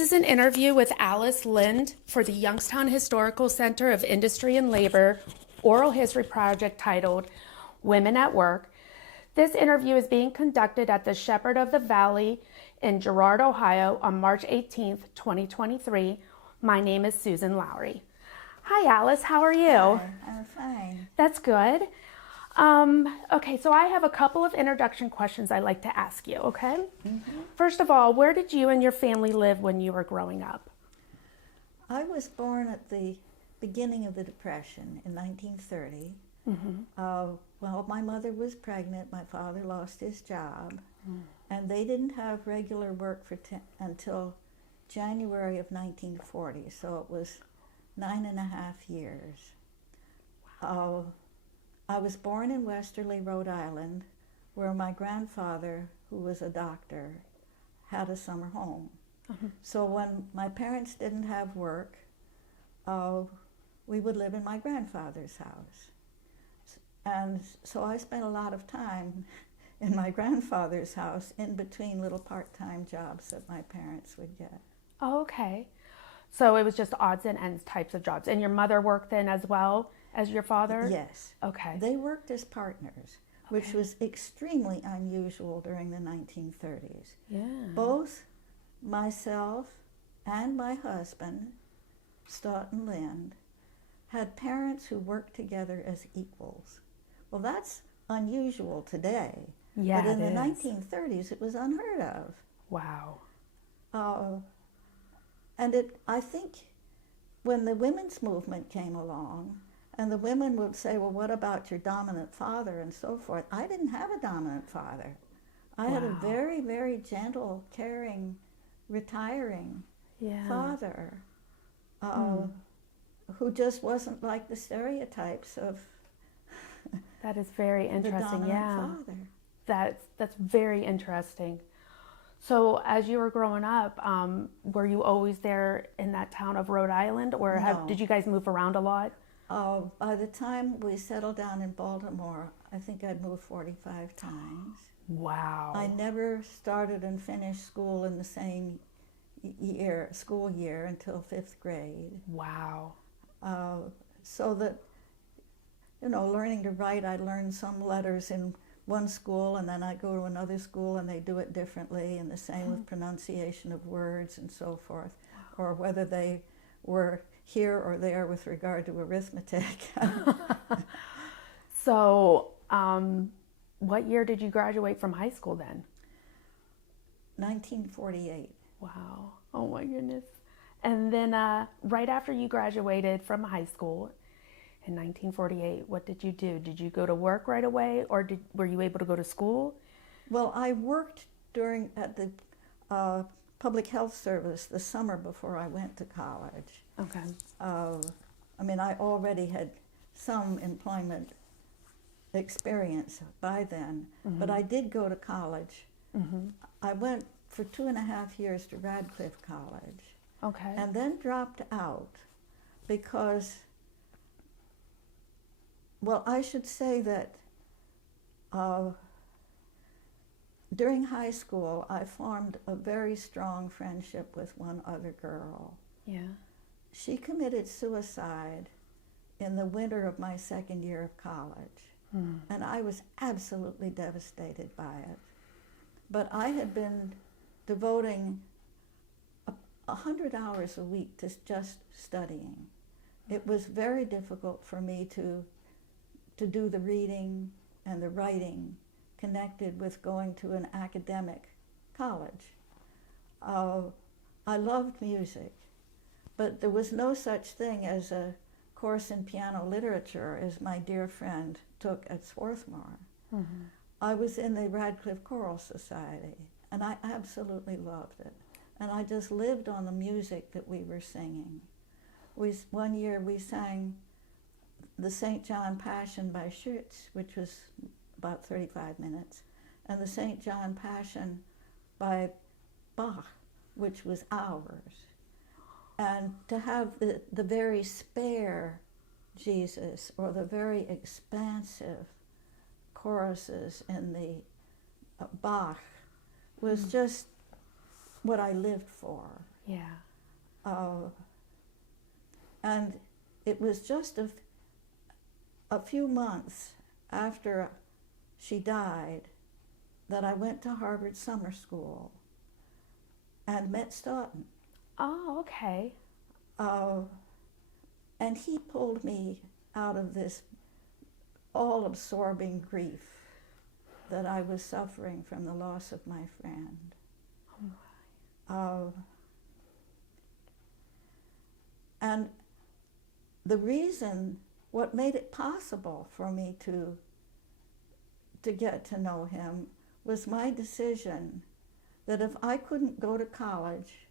This is an interview with Alice Lynd for the Youngstown Historical Center of Industry and Labor oral history project titled Women at Work. This interview is being conducted at the Shepherd of the Valley in Girard, Ohio on March 18th, 2023. My name is Susan Lowry. Hi Alice, how are you? Hi, I'm fine. That's good. Okay, so I have a couple of introduction questions I'd like to ask you, okay? First of all, where did you and your family live when you were growing up? I was born at the beginning of the Depression in 1930. Well, my mother was pregnant, my father lost his job, and they didn't have regular work until January of 1940, so it was 9.5 years. I was born in Westerly, Rhode Island, where my grandfather, who was a doctor, had a summer home. So when my parents didn't have work, we would live in my grandfather's house. And so I spent a lot of time in my grandfather's house in between little part-time jobs that my parents would get. Oh, okay. So it was just odds and ends types of jobs. And your mother worked then as well as your father? Yes. Okay. They worked as partners, which was extremely unusual during the 1930s. Yeah. Both myself and my husband, Stoughton Lynd, had parents who worked together as equals. Well, that's unusual today. Yeah, but in it the is. 1930s, it was unheard of. Wow. And I think when the women's movement came along, and the women would say, well, what about your dominant father and so forth? I didn't have a dominant father. I had a Wow. very, very gentle, caring, retiring father who just wasn't like the stereotypes of That is very the interesting. dominant father. That's very interesting. So as you were growing up, were you always there in that town of Rhode Island, or No. did you guys move around a lot? By the time we settled down in Baltimore, I think I'd moved 45 times. Wow. I never started and finished school in the same school year until 5th grade. Wow. So that, learning to write, I learned some letters in one school and then I go to another school and they do it differently, and the same with pronunciation of words and so forth, or whether they were here or there with regard to arithmetic. So, what year did you graduate from high school then? 1948. Wow. Oh my goodness. And then right after you graduated from high school in 1948, what did you do? Did you go to work right away, or were you able to go to school? Well, I worked at the public health service the summer before I went to college. Okay. I already had some employment experience by then, but I did go to college. I went for 2.5 years to Radcliffe College. Okay. And then dropped out because, well, I should say that during high school, I formed a very strong friendship with one other girl. Yeah. She committed suicide in the winter of my second year of college, and I was absolutely devastated by it. But I had been devoting 100 hours a week to just studying. It was very difficult for me to do the reading and the writing connected with going to an academic college. I loved music, but there was no such thing as a course in piano literature as my dear friend took at Swarthmore. I was in the Radcliffe Choral Society, and I absolutely loved it. And I just lived on the music that we were singing. One year we sang the St. John Passion by Schütz, which was about 35 minutes, and the St. John Passion by Bach, which was hours. And to have the very spare Jesus or the very expansive choruses in the Bach was just what I lived for. Yeah. And it was just a few months after she died that I went to Harvard Summer School and met Stoughton. Oh, okay. And he pulled me out of this all-absorbing grief that I was suffering from the loss of my friend. And the reason, what made it possible for me to get to know him was my decision that if I couldn't go to college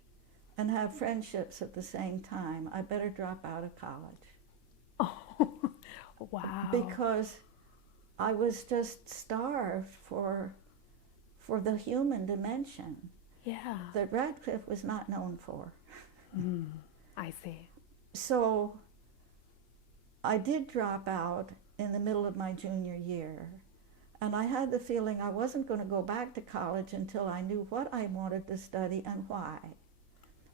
and have friendships at the same time, I better drop out of college. Oh, wow. Because I was just starved for the human dimension Yeah. that Radcliffe was not known for. I see. So I did drop out in the middle of my junior year, and I had the feeling I wasn't going to go back to college until I knew what I wanted to study and why.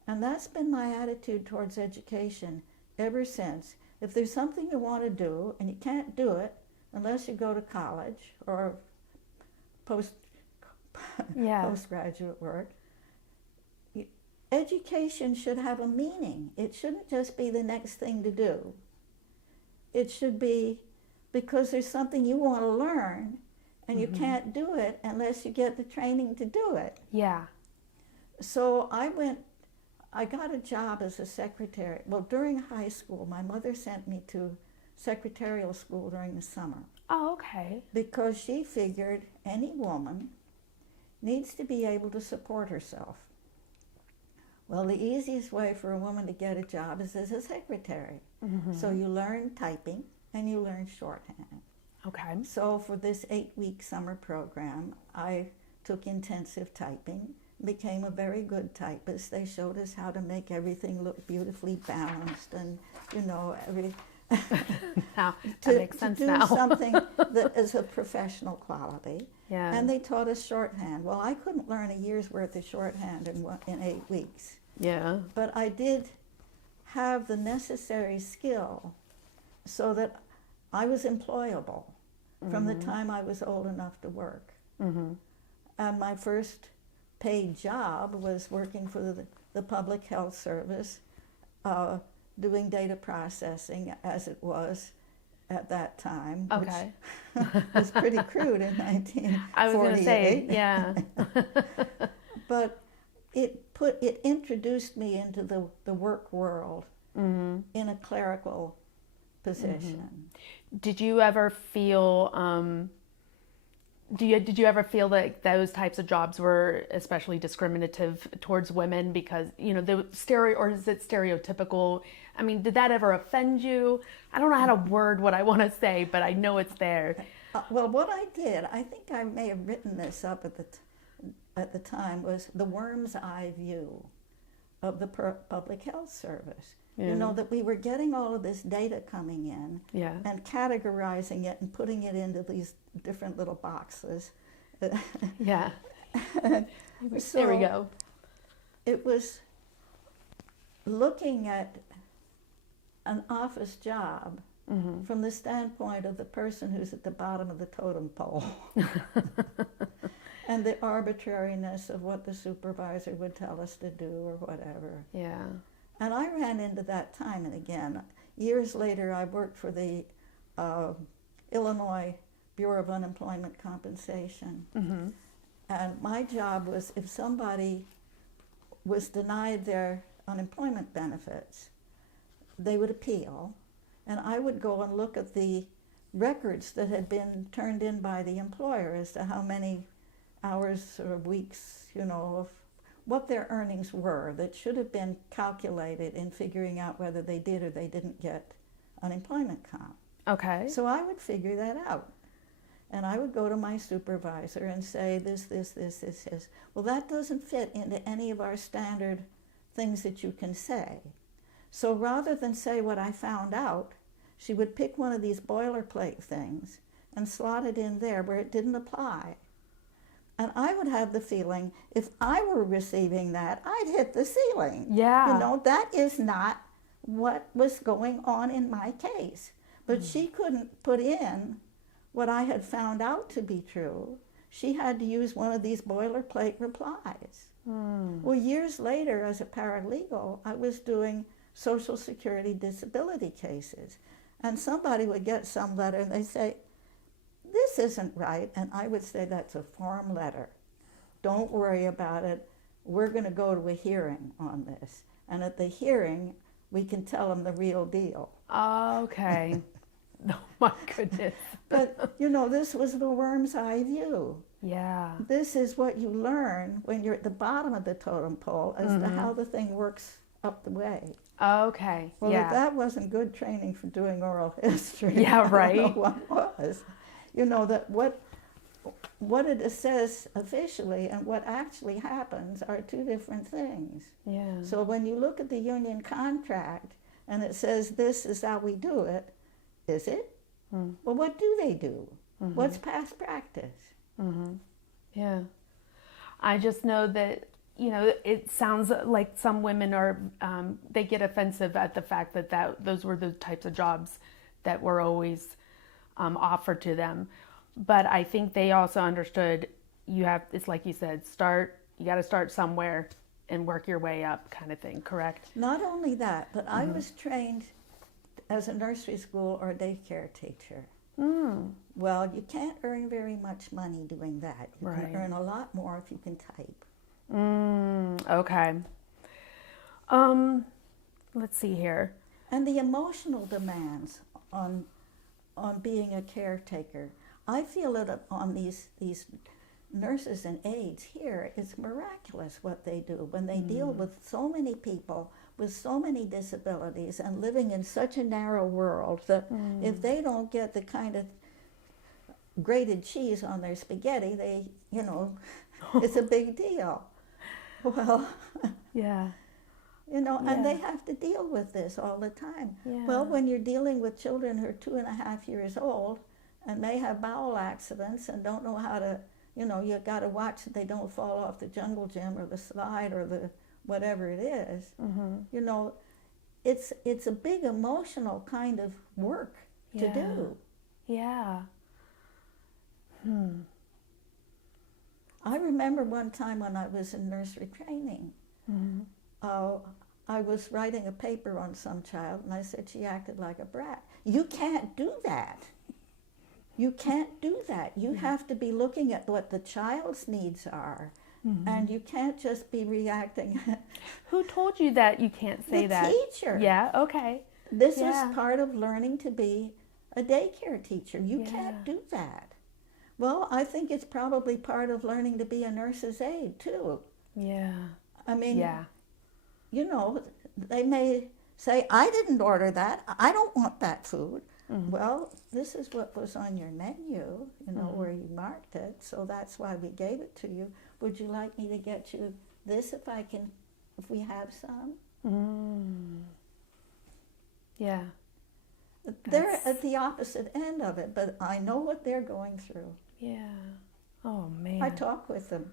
And that's been my attitude towards education ever since. If there's something you want to do and you can't do it unless you go to college or postgraduate work, education should have a meaning. It shouldn't just be the next thing to do. It should be because there's something you want to learn and you can't do it unless you get the training to do it. Yeah. So I got a job as a secretary. Well, during high school, my mother sent me to secretarial school during the summer. Oh, okay. Because she figured any woman needs to be able to support herself. Well, the easiest way for a woman to get a job is as a secretary. So you learn typing and you learn shorthand. Okay. So for this 8-week summer program, I took intensive typing, became a very good typist. They showed us how to make everything look beautifully balanced and, Now, that makes sense to do now. something that is of professional quality. Yeah. And they taught us shorthand. Well, I couldn't learn a year's worth of shorthand in 8 weeks. Yeah. But I did have the necessary skill so that I was employable from the time I was old enough to work. And my first paid job was working for the Public Health Service, doing data processing as it was at that time, Okay. which was pretty crude in 1948. I was going to say, yeah. But it introduced me into the work world in a clerical position. Did you ever feel did you ever feel like those types of jobs were especially discriminative towards women because, the or is it stereotypical? I mean, did that ever offend you? I don't know how to word what I want to say, but I know it's there. Well, what I did, I think I may have written this up at the time, was the worm's eye view of the Public Health Service. Yeah. That we were getting all of this data coming in and categorizing it and putting it into these different little boxes. Yeah. So there we go. It was looking at an office job from the standpoint of the person who's at the bottom of the totem pole. And the arbitrariness of what the supervisor would tell us to do or whatever. Yeah. And I ran into that time and again. Years later, I worked for the Illinois Bureau of Unemployment Compensation. And my job was, if somebody was denied their unemployment benefits, they would appeal. And I would go and look at the records that had been turned in by the employer as to how many hours or weeks, of what their earnings were that should have been calculated in figuring out whether they did or they didn't get unemployment comp. Okay. So I would figure that out. And I would go to my supervisor and say this. Well, that doesn't fit into any of our standard things that you can say. So rather than say what I found out, she would pick one of these boilerplate things and slot it in there where it didn't apply. And I would have the feeling if I were receiving that, I'd hit the ceiling. Yeah. You know, that is not what was going on in my case. But she couldn't put in what I had found out to be true. She had to use one of these boilerplate replies. Well, years later, as a paralegal, I was doing Social Security disability cases. And somebody would get some letter and they'd say, this isn't right. And I would say, that's a form letter. Don't worry about it. We're going to go to a hearing on this. And at the hearing, we can tell them the real deal. Okay. Oh my goodness. But, you know, this was the worm's eye view. Yeah. This is what you learn when you're at the bottom of the totem pole as to how the thing works up the way. Okay. Well, yeah. if that wasn't good training for doing oral history, Yeah, right. I don't know what was. You know, that what it says officially and what actually happens are two different things. Yeah. So when you look at the union contract and it says this is how we do it, is it? Well, what do they do? What's past practice? Yeah. I just know that, you know, it sounds like some women are, they get offensive at the fact that those were the types of jobs that were always offered to them. But I think they also understood it's like you said, you got to start somewhere and work your way up kind of thing, correct? Not only that, but I was trained as a nursery school or daycare teacher. Well, you can't earn very much money doing that. You can earn a lot more if you can type. Okay. Let's see here. And the emotional demands on being a caretaker, I feel it on these nurses and aides here. It's miraculous what they do when they deal with so many people with so many disabilities and living in such a narrow world that if they don't get the kind of grated cheese on their spaghetti, they, you know, it's a big deal. Well, yeah. You know, and they have to deal with this all the time. Yeah. Well, when you're dealing with children who are 2.5 years old and may have bowel accidents and don't know how to, you know, you got to watch that they don't fall off the jungle gym or the slide or the whatever it is. You know, it's a big emotional kind of work to do. Yeah. I remember one time when I was in nursery training, I was writing a paper on some child, and I said she acted like a brat. You can't do that. You can't do that. You have to be looking at what the child's needs are, and you can't just be reacting. Who told you that you can't say that? The teacher. Yeah, okay. This is part of learning to be a daycare teacher. You can't do that. Well, I think it's probably part of learning to be a nurse's aide, too. Yeah. I mean, you know, they may say, I didn't order that. I don't want that food. Well, this is what was on your menu, you know, where you marked it. So that's why we gave it to you. Would you like me to get you this if we have some? Yeah. They're at the opposite end of it, but I know what they're going through. Yeah. Oh, man. I talk with them.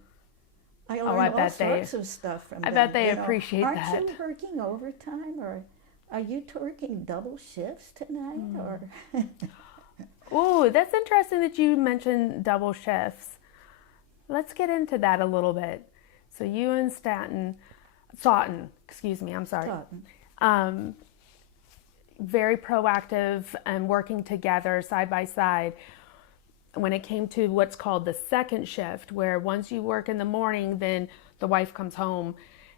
I I learn all bet sorts of stuff from them. I bet they you know. appreciate Aren't that. you working overtime, or are you working double shifts tonight? Or Ooh, that's interesting that you mentioned double shifts. Let's get into that a little bit. So you and Sawton, excuse me, I'm sorry. Sawton. Very proactive and working together side by side when it came to what's called the second shift, where once you work in the morning, then the wife comes home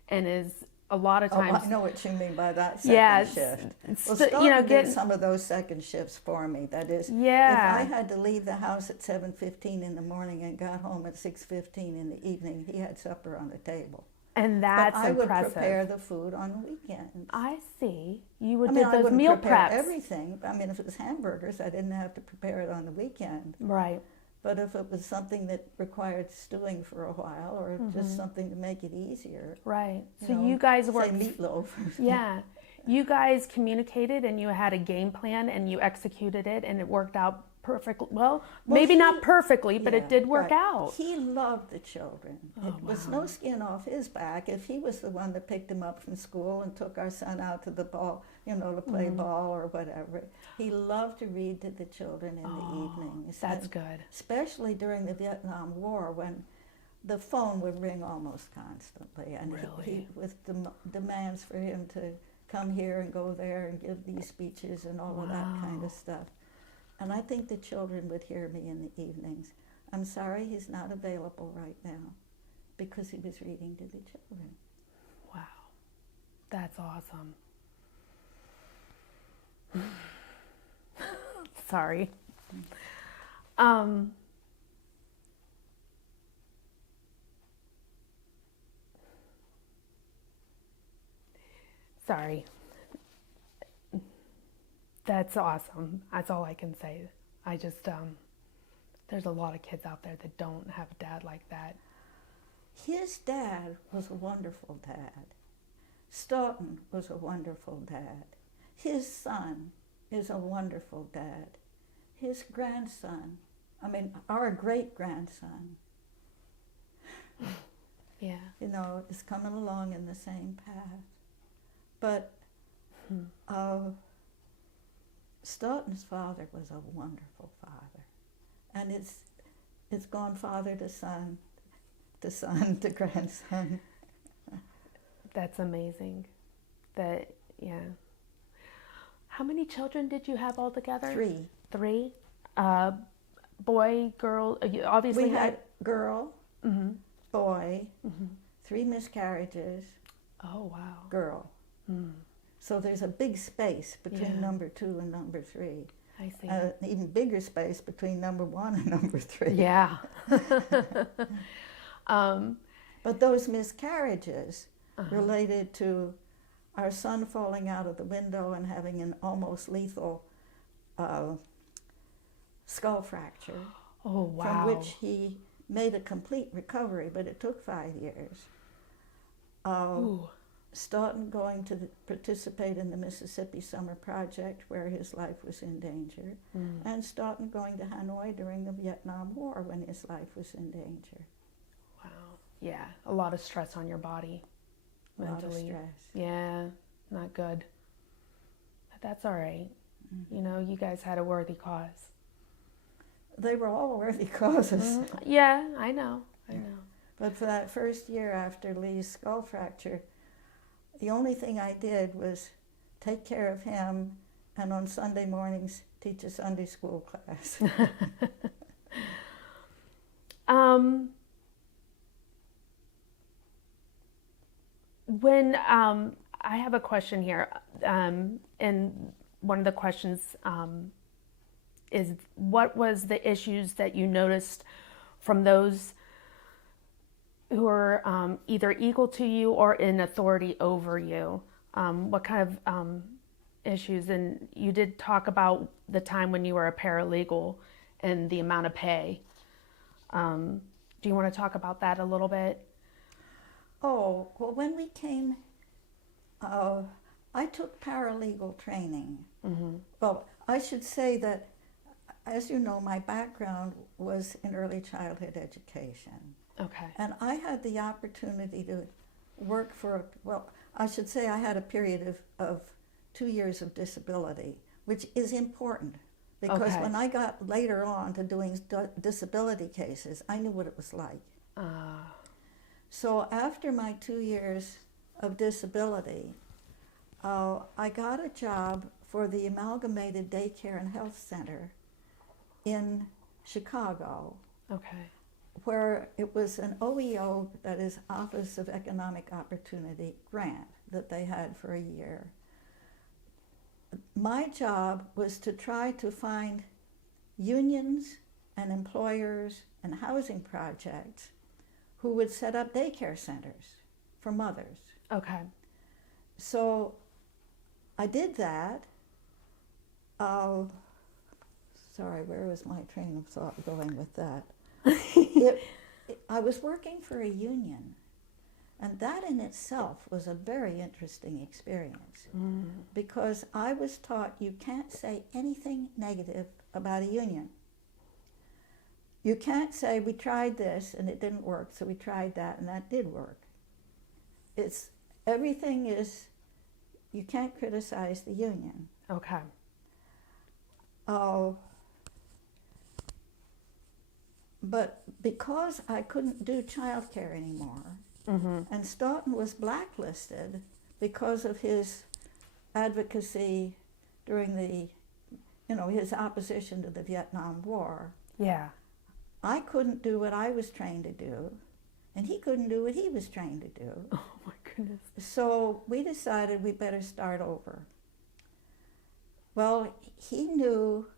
and is a lot of times. I know what you mean by that second shift. Well, Sawton did some of those second shifts for me. That is, if I had to leave the house at 7:15 in the morning and got home at 6:15 in the evening, he had supper on the table. And that's but I impressive. would prepare the food on the weekends. I see. You would I mean, do I those wouldn't meal prepare preps. everything. I mean, if it was hamburgers, I didn't have to prepare it on the weekend. Right. But if it was something that required stewing for a while, or just something to make it easier. Right. So know, you guys say worked. meatloaf. Yeah. You guys communicated and you had a game plan and you executed it and it worked out perfectly. Well, maybe not perfectly, but it did work right. out. He loved the children. Oh, It was no skin off his back. If he was the one that picked him up from school and took our son out to the ball, to play ball or whatever, he loved to read to the children in the evenings. That's And good. especially during the Vietnam War, when the phone would ring almost constantly, and Really? he with demands for him to come here and go there and give these speeches and all of that kind of stuff. And I think the children would hear me in the evenings. I'm sorry he's not available right now, because he was reading to the children. Wow. That's awesome. Sorry. Sorry. That's awesome. That's all I can say. I just, there's a lot of kids out there that don't have a dad like that. His dad was a wonderful dad. Stoughton was a wonderful dad. His son is a wonderful dad. His grandson, our great-grandson, Yeah. is coming along in the same path. But Stoughton's father was a wonderful father. And it's gone father to son, to grandson. That's amazing. Yeah. How many children did you have altogether? 3. 3? Boy, girl, you obviously We had girl, boy, Mm-hmm. 3 miscarriages, Oh, wow. girl. So there's a big space between Yeah. number 2 and number 3. I see. An even bigger space between number 1 and number 3. Yeah. But those miscarriages related to our son falling out of the window and having an almost lethal skull fracture, Oh, wow. from which he made a complete recovery, but it took 5 years. Ooh. Stoughton going to participate in the Mississippi Summer Project, where his life was in danger, and Stoughton going to Hanoi during the Vietnam War when his life was in danger. Wow. Yeah. A lot of stress on your body. A lot of Mentally. stress. Yeah. Not good. But that's all right. You guys had a worthy cause. They were all worthy causes. Yeah, I know. But for that first year after Lee's skull fracture, the only thing I did was take care of him, and on Sunday mornings teach a Sunday school class. When I have a question here, and one of the questions is, what was the issues that you noticed from those who are either equal to you or in authority over you? What kind of issues? And you did talk about the time when you were a paralegal and the amount of pay. Do you want to talk about that a little bit? Oh, well, when we came, I took paralegal training. Well, I should say that, as you know, my background was in early childhood education. Okay. And I had the opportunity to work I should say I had a period of 2 years of disability, which is important, because when I got later on to doing disability cases, I knew what it was like. So after my 2 years of disability, I got a job for the Amalgamated Daycare and Health Center in Chicago, Okay. where it was an OEO, that is Office of Economic Opportunity, grant that they had for a year. My job was to try to find unions and employers and housing projects who would set up daycare centers for mothers. Okay. So I did that. Sorry, where was my train of thought going with that? I was working for a union, and that in itself was a very interesting experience, because I was taught you can't say anything negative about a union. You can't say we tried this and it didn't work, so we tried that and that did work. It's everything is, you can't criticize the union. Okay. But because I couldn't do childcare anymore, and Stoughton was blacklisted because of his advocacy during the, his opposition to the Vietnam War, Yeah. I couldn't do what I was trained to do, and he couldn't do what he was trained to do. Oh my goodness. So we decided we better start over. Well, he knew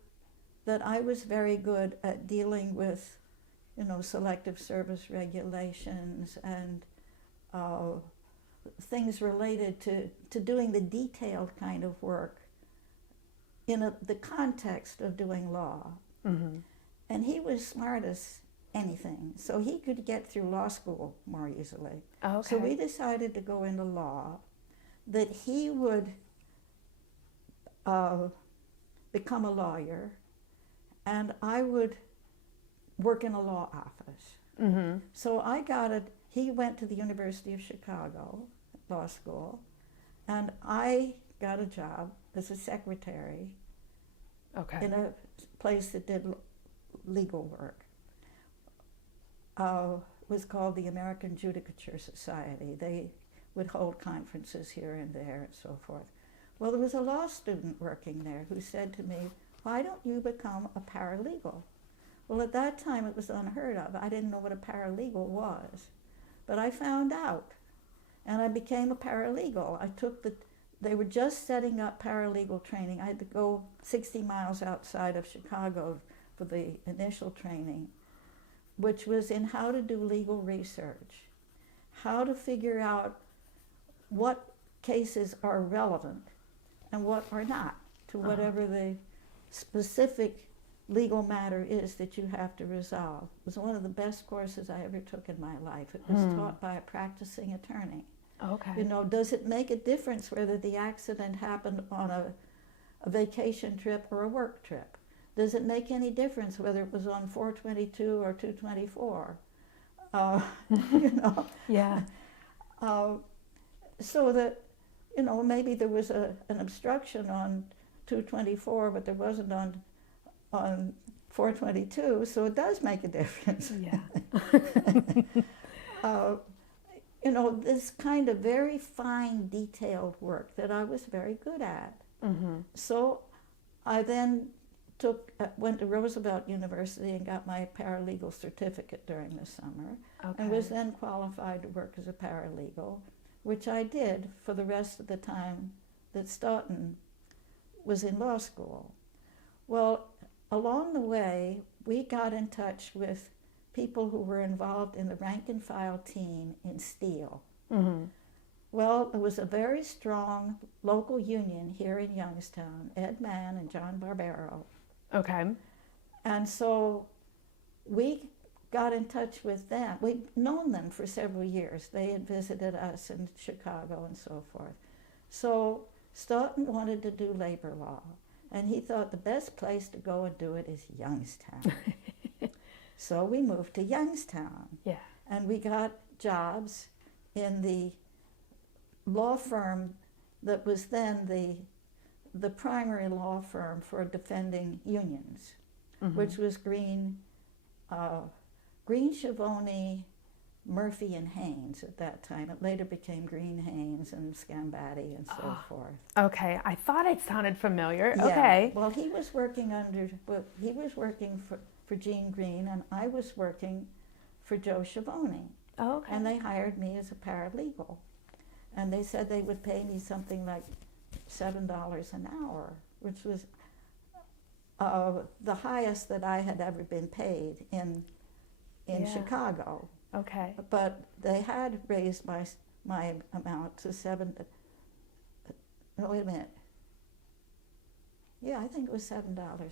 that I was very good at dealing with, selective service regulations and things related to doing the detailed kind of work in the context of doing law. And he was smart as anything, so he could get through law school more easily. Okay. So we decided to go into law, that he would become a lawyer, and I would work in a law office. So I got it. He went to the University of Chicago Law School, and I got a job as a secretary Okay. in a place that did legal work. Was called the American Judicature Society. They would hold conferences here and there and so forth. Well, there was a law student working there who said to me, "Why don't you become a paralegal?" Well, at that time it was unheard of. I didn't know what a paralegal was. But I found out, and I became a paralegal. They were just setting up paralegal training. I had to go 60 miles outside of Chicago for the initial training, which was in how to do legal research, how to figure out what cases are relevant and what are not to whatever the specific legal matter is that you have to resolve. It was one of the best courses I ever took in my life. It was taught by a practicing attorney. Okay. Does it make a difference whether the accident happened on a vacation trip or a work trip? Does it make any difference whether it was on 422 or 224? Yeah. So that, maybe there was an obstruction on 224, but there wasn't on 422, so it does make a difference. Yeah. This kind of very fine, detailed work that I was very good at. So I then went to Roosevelt University and got my paralegal certificate during the summer, and was then qualified to work as a paralegal, which I did for the rest of the time that Stoughton was in law school. Well, along the way, we got in touch with people who were involved in the rank and file team in steel. Well, there was a very strong local union here in Youngstown, Ed Mann and John Barbero. Okay. And so we got in touch with them. We'd known them for several years. They had visited us in Chicago and so forth. So Stoughton wanted to do labor law, and he thought the best place to go and do it is Youngstown. So we moved to Youngstown. Yeah. And we got jobs in the law firm that was then the primary law firm for defending unions, which was Green, Schiavone, Murphy, and Haynes at that time. It later became Green, Haynes, and Scambatti, and so forth. Okay. I thought it sounded familiar. Yeah. Okay. Well, he was working for Gene Green, and I was working for Joe Schiavone. Okay. And they hired me as a paralegal. And they said they would pay me something like $7 an hour, which was the highest that I had ever been paid in Chicago. Okay. But they had raised my amount to wait a minute. Yeah, I think it was $7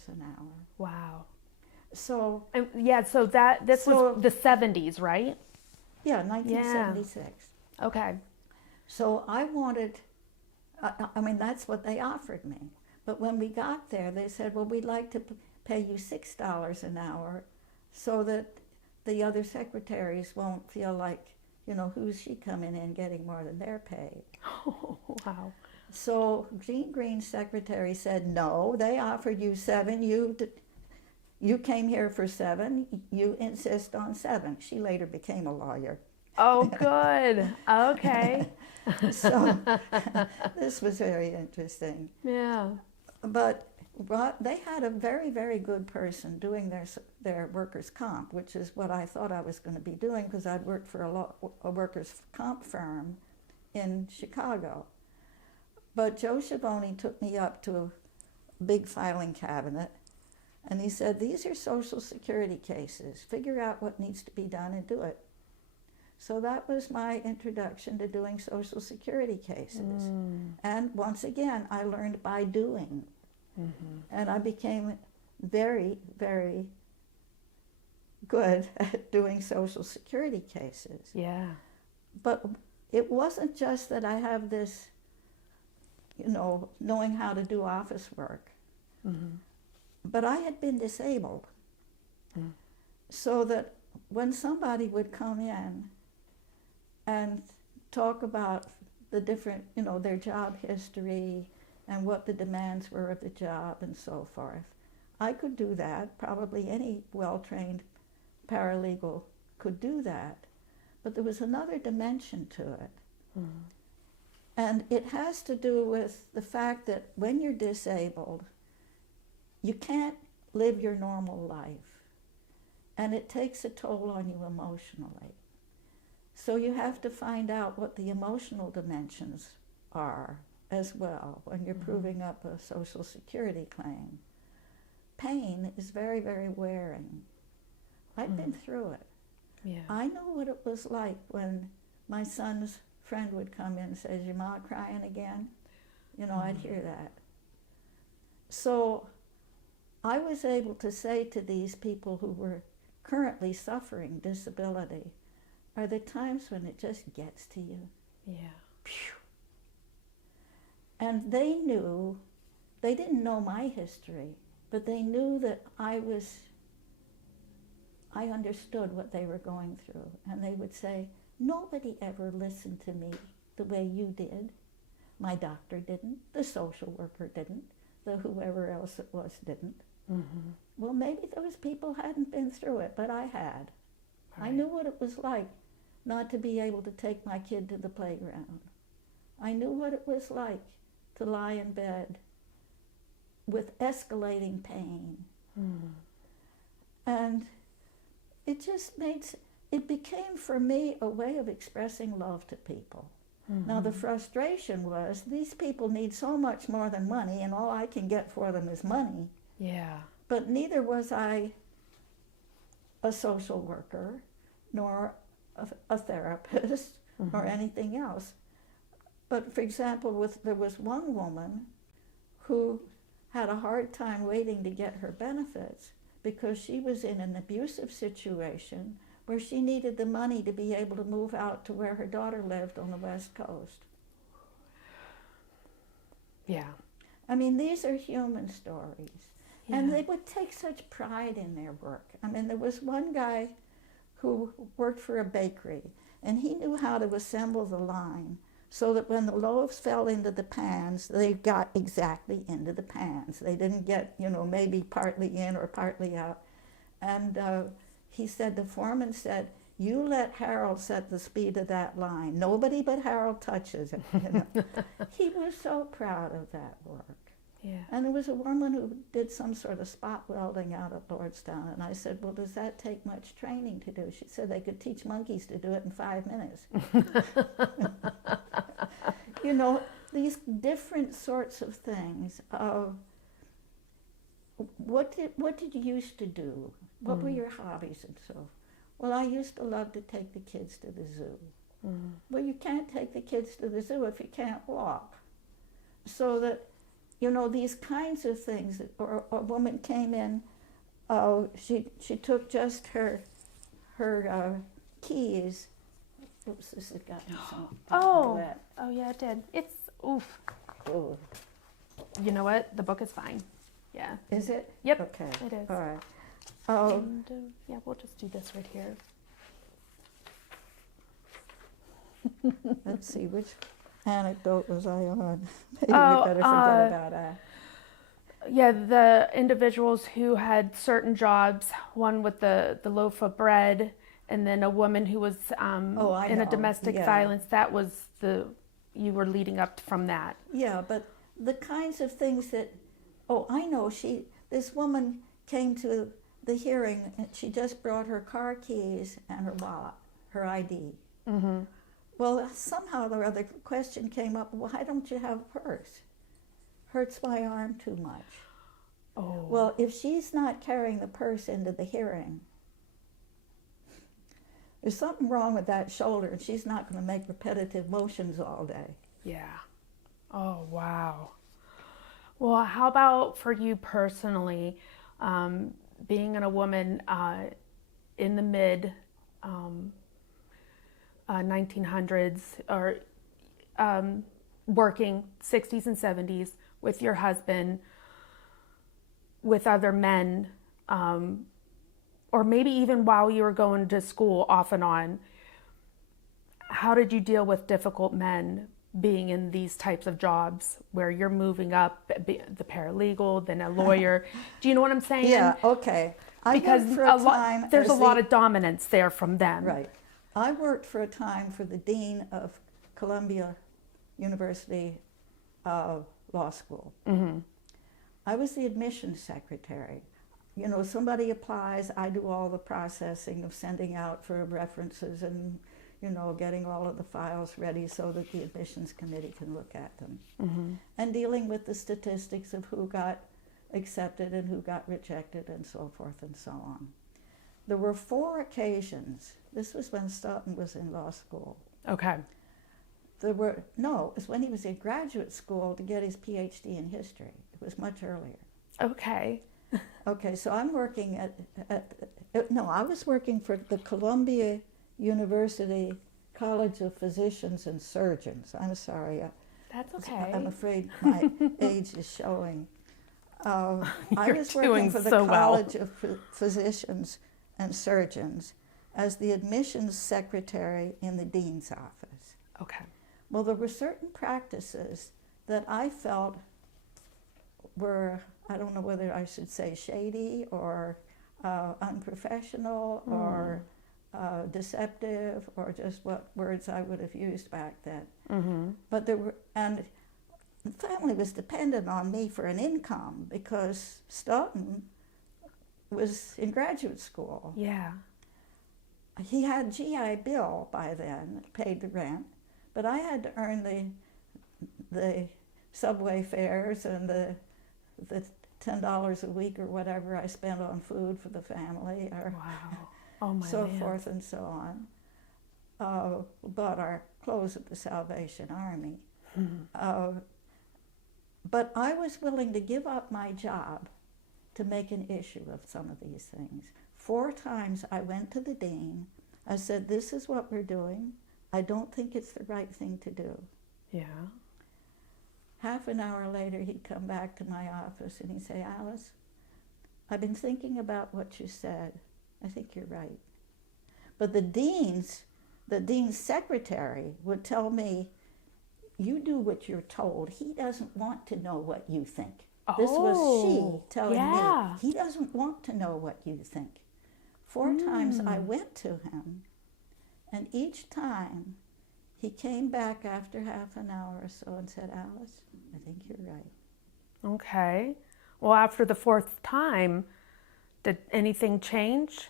an hour. Wow. So so this was the 70s, right? yeah, 1976. Okay. So I wanted, I mean, that's what they offered me. But when we got there, they said, well, we'd like to pay you $6 an hour so that the other secretaries won't feel like, who's she coming in getting more than they're paid. Oh, wow. So Jean Green's secretary said, no, they offered you 7. You came here for 7. You insist on 7. She later became a lawyer. Oh, good. Okay. So this was very interesting. Yeah. But they had a very, very good person doing their workers' comp, which is what I thought I was going to be doing because I'd worked for a workers' comp firm in Chicago. But Joe Schiavone took me up to a big filing cabinet, and he said, these are Social Security cases. Figure out what needs to be done and do it. So that was my introduction to doing Social Security cases. And once again, I learned by doing. And I became very, very good at doing Social Security cases. Yeah. But it wasn't just that I have this, knowing how to do office work. But I had been disabled. So that when somebody would come in and talk about the different, their job history and what the demands were of the job and so forth, I could do that. Probably any well-trained paralegal could do that. But there was another dimension to it. And it has to do with the fact that when you're disabled, you can't live your normal life. And it takes a toll on you emotionally. So you have to find out what the emotional dimensions are as well when you're proving up a Social Security claim. Pain is very, very wearing. I've been through it. Yeah. I know what it was like when my son's friend would come in and say, is your mom crying again? I'd hear that. So I was able to say to these people who were currently suffering disability, are there times when it just gets to you? Yeah. Phew. And they knew, they didn't know my history, but they knew that I understood what they were going through. And they would say, nobody ever listened to me the way you did. My doctor didn't, the social worker didn't, the whoever else it was didn't. Well, maybe those people hadn't been through it, but I had. Right. I knew what it was like not to be able to take my kid to the playground. I knew what it was like to lie in bed with escalating pain. And it just it became for me a way of expressing love to people. Now the frustration was these people need so much more than money, and all I can get for them is money. Yeah. But neither was I a social worker, nor a therapist, or anything else. But for example, there was one woman who had a hard time waiting to get her benefits because she was in an abusive situation where she needed the money to be able to move out to where her daughter lived on the West Coast. Yeah. I mean, these are human stories. Yeah. And they would take such pride in their work. I mean, there was one guy who worked for a bakery, and he knew how to assemble the line so that when the loaves fell into the pans, they got exactly into the pans. They didn't get, maybe partly in or partly out. And he said, the foreman said, you let Harold set the speed of that line. Nobody but Harold touches it. He was so proud of that work. Yeah. And there was a woman who did some sort of spot welding out at Lordstown, and I said, well, does that take much training to do? She said they could teach monkeys to do it in 5 minutes. These different sorts of things of what did you used to do? What were your hobbies and so? Well, I used to love to take the kids to the zoo. Well, you can't take the kids to the zoo if you can't walk. So that, these kinds of things, or a woman came in, she took just her keys. Oops, this has gotten some wet. Oh yeah, it did. It's, oof. Oh. You know what? The book is fine. Yeah. Is it? Yep. Okay. It is. All right. Oh, And, yeah, we'll just do this right here. let's see, which anecdote was I on? Maybe we Oh, better forget about that. Yeah, the individuals who had certain jobs, one with the loaf of bread, and then a woman who was Oh, I in a know. domestic Yeah. violence. That was you were leading up from that. Yeah, but the kinds of things that, oh, I know, this woman came to the hearing and she just brought her car keys and her wallet, her ID. Mm-hmm. Well, somehow or other, the question came up, why don't you have a purse? Hurts my arm too much. Oh. Well, if she's not carrying the purse into the hearing, there's something wrong with that shoulder, and she's not going to make repetitive motions all day. Yeah. Oh, wow. Well, how about for you personally, being a woman in the mid 1900s or working 60s and 70s with your husband, with other men, or maybe even while you were going to school off and on, how did you deal with difficult men being in these types of jobs where you're moving up, the paralegal, then a lawyer? Do you know what I'm saying? Yeah, okay. Because there's a lot of dominance there from them. Right. I worked for a time for the dean of Columbia University Law School. Mm-hmm. I was the admissions secretary. You know, somebody applies, I do all the processing of sending out for references and, you know, getting all of the files ready so that the admissions committee can look at them. Mm-hmm. And dealing with the statistics of who got accepted and who got rejected and so forth and so on. There were 4 occasions. This was when Stoughton was in law school. Okay. It was when he was in graduate school to get his PhD in history. It was much earlier. Okay. Okay, so I'm working I was working for the Columbia University College of Physicians and Surgeons. I'm sorry. That's okay. I'm afraid my age is showing. I was working doing for the so well. College of Physicians and Surgeons as the admissions secretary in the dean's office. Okay. Well, there were certain practices that I felt were, I don't know whether I should say shady or unprofessional or deceptive or just what words I would have used back then. Mm-hmm. But and the family was dependent on me for an income because Stoughton was in graduate school. Yeah. He had GI Bill by then, paid the rent, but I had to earn the subway fares and the $10 a week or whatever I spent on food for the family, or Wow. Oh my so man. forth and so on. Bought our clothes at the Salvation Army. Mm-hmm. But I was willing to give up my job to make an issue of some of these things. 4 times I went to the dean. I said, this is what we're doing. I don't think it's the right thing to do. Yeah. Half an hour later, he'd come back to my office and he'd say, Alice, I've been thinking about what you said. I think you're right. But the dean's secretary would tell me, you do what you're told. He doesn't want to know what you think. This was she telling me. He doesn't want to know what you think. 4 times I went to him, and each time he came back after half an hour or so and said, Alice, I think you're right. Okay. Well, after the 4th time, did anything change?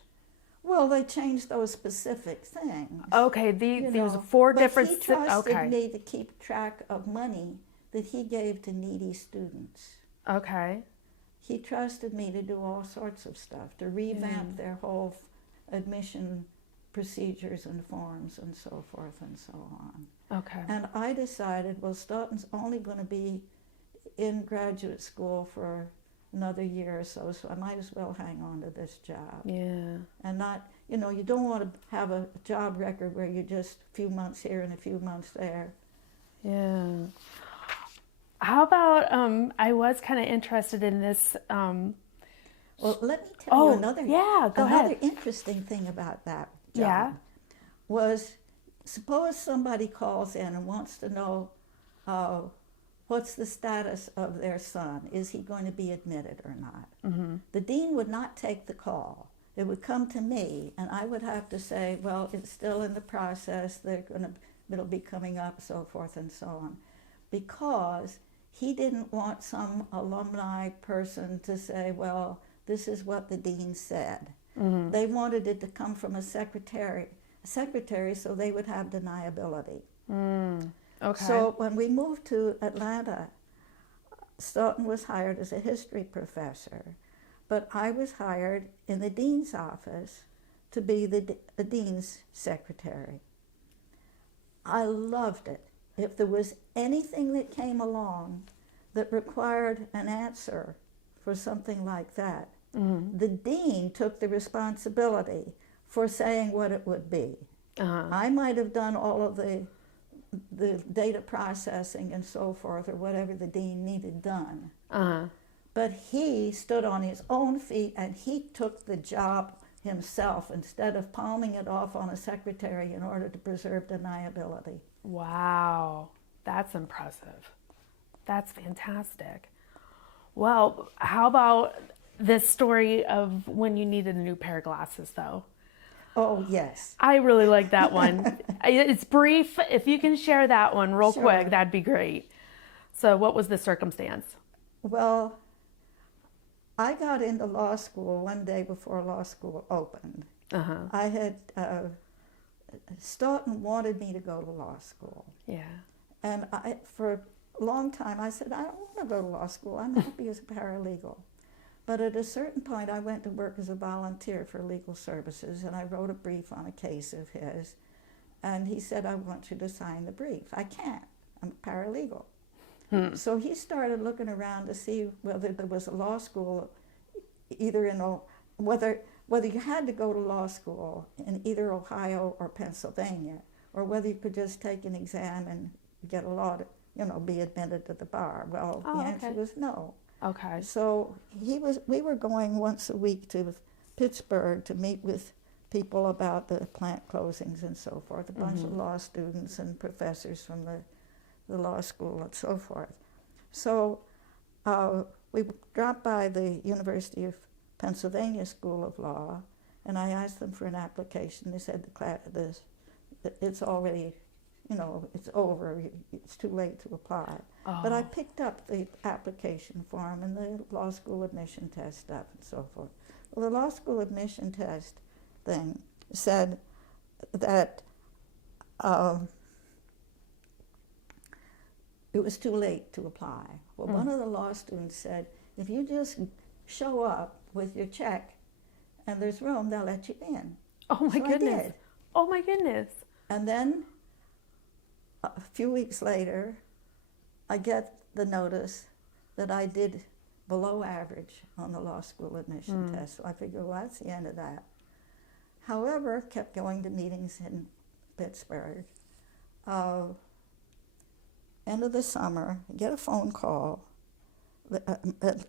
Well, they changed those specific things. Okay, these 4 different. But he trusted me to keep track of money that he gave to needy students. Okay. He trusted me to do all sorts of stuff, to revamp their whole admission procedures and forms and so forth and so on. Okay. And I decided, well, Stoughton's only going to be in graduate school for another year or so I might as well hang on to this job. Yeah. And not, you don't want to have a job record where you're just a few months here and a few months there. Yeah. How about, I was kind of interested in this. Well, let me tell you Go another ahead. interesting thing about that Yeah. job was, suppose somebody calls in and wants to know what's the status of their son. Is he going to be admitted or not? Mm-hmm. The dean would not take the call. It would come to me, and I would have to say, well, it's still in the process. It'll be coming up, so forth and so on, because he didn't want some alumni person to say, well, this is what the dean said. Mm-hmm. They wanted it to come from a secretary, so they would have deniability. Okay. So when we moved to Atlanta, Stoughton was hired as a history professor, but I was hired in the dean's office to be the dean's secretary. I loved it. If there was anything that came along that required an answer for something like that, the dean took the responsibility for saying what it would be. I might have done all of the data processing and so forth, or whatever the dean needed done. But he stood on his own feet and he took the job himself instead of palming it off on a secretary in order to preserve deniability. Wow. That's impressive. That's fantastic. Well, how about this story of when you needed a new pair of glasses, though? Oh, yes. I really like that one. It's brief. If you can share that one real quick, that'd be great. So what was the circumstance? Well, I got into law school one day before law school opened. I had, Stoughton wanted me to go to law school. Yeah. And for a long time, I said, I don't want to go to law school. I'm happy as a paralegal. But at a certain point, I went to work as a volunteer for legal services, and I wrote a brief on a case of his. And he said, I want you to sign the brief. I can't. I'm a paralegal. So he started looking around to see whether there was a law school, either in whether you had to go to law school in either Ohio or Pennsylvania, or whether you could just take an exam and get a law to, be admitted to the bar. Well, the answer was no. Okay. So we were going once a week to Pittsburgh to meet with people about the plant closings and so forth, a bunch of law students and professors from the law school and so forth. So we dropped by the University of Pennsylvania School of Law, and I asked them for an application. They said it's already, it's over. It's too late to apply. But I picked up the application form and the law school admission test stuff and so forth. Well, the law school admission test thing said that it was too late to apply. Well, one of the law students said, if you just show up with your check and there's room, they'll let you in. Oh my goodness. I did. Oh my goodness. And then a few weeks later, I get the notice that I did below average on the law school admission test. So I figured, well, that's the end of that. However, kept going to meetings in Pittsburgh. End of the summer, I get a phone call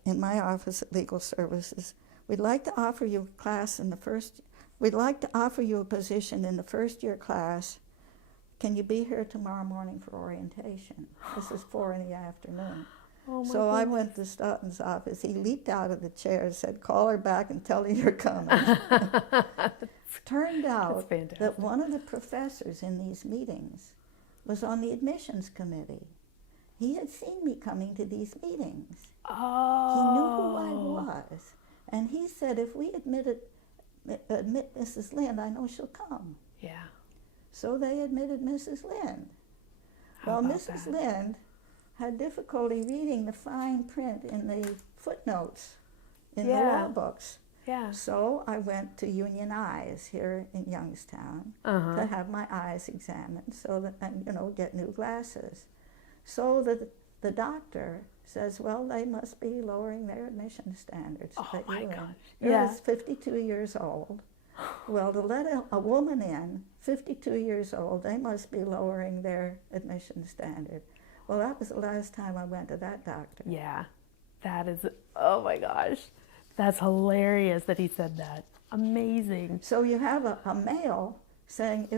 in my office at Legal Services. We'd like to offer you a class we'd like to offer you a position in the first year class. Can you be here tomorrow morning for orientation? This is 4 p.m. Oh my So goodness. I went to Stoughton's office. He leaped out of the chair and said, call her back and tell her you're coming. Turned out that one of the professors in these meetings was on the admissions committee. He had seen me coming to these meetings. Oh. He knew who I was. And he said, if we admit Mrs. Lynd, I know she'll come. Yeah. So they admitted Mrs. Lynd. Well, Mrs. Lynd had difficulty reading the fine print in the footnotes in the law books. Yeah. So I went to Union Eyes here in Youngstown to have my eyes examined so that, and get new glasses. So the doctor says, well, they must be lowering their admission standards. Oh my gosh. You're 52 years old. Well, to let a woman in, 52 years old, they must be lowering their admission standard. Well, that was the last time I went to that doctor. Yeah. That is, oh my gosh. That's hilarious that he said that. Amazing. So you have a mail saying,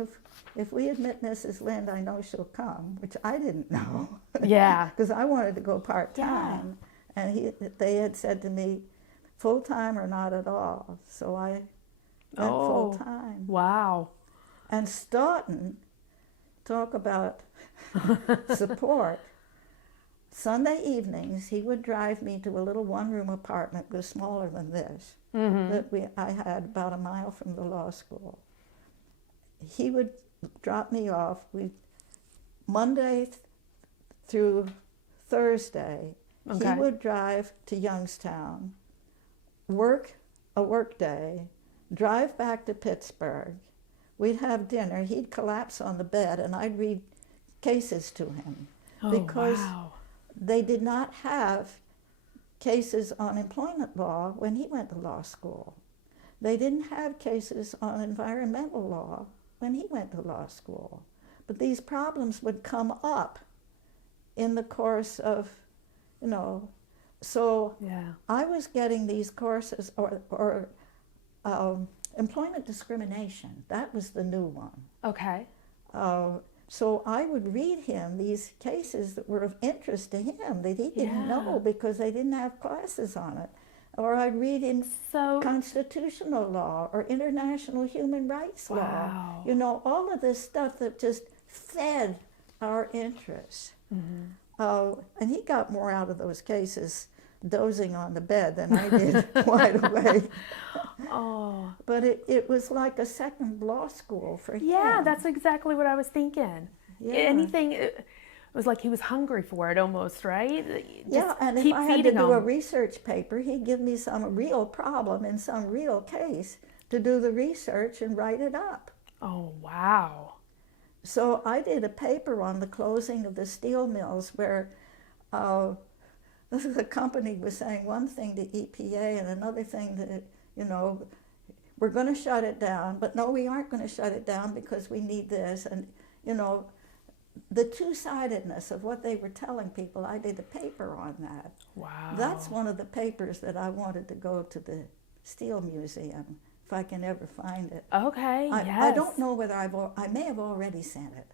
if we admit Mrs. Lynd, I know she'll come, which I didn't know. Yeah. Because I wanted to go part-time. Yeah. And they had said to me, full-time or not at all. So I went full-time. Wow. And Staunton, talk about support. Sunday evenings, he would drive me to a little one-room apartment, it was smaller than this, that I had about a mile from the law school. He would drop me off Monday through Thursday. Okay. He would drive to Youngstown, work a work day, drive back to Pittsburgh. We'd have dinner. He'd collapse on the bed, and I'd read cases to him. Oh, because wow. they did not have cases on employment law when he went to law school. They didn't have cases on environmental law when he went to law school. But these problems would come up in the course of, so Yeah. I was getting these courses, or employment discrimination. That was the new one. Okay. So I would read him these cases that were of interest to him that he didn't Yeah. know because they didn't have classes on it. Or I'd read in So, constitutional law or international human rights Wow. law. All of this stuff that just fed our interests. And he got more out of those cases dozing on the bed than I did wide awake. oh. But it was like a second law school for him. Yeah, that's exactly what I was thinking. Yeah. Anything, it was like he was hungry for it almost, right? Yeah, Just and if keep I had to feeding do a him. research paper, he'd give me some real problem in some real case to do the research and write it up. Oh, wow. So I did a paper on the closing of the steel mills where the company was saying one thing to EPA and another thing that, we're going to shut it down, but no, we aren't going to shut it down because we need this. And, the two-sidedness of what they were telling people, I did a paper on that. Wow. That's one of the papers that I wanted to go to the Steel Museum, if I can ever find it. Okay, I yes. don't know whether I may have already sent it.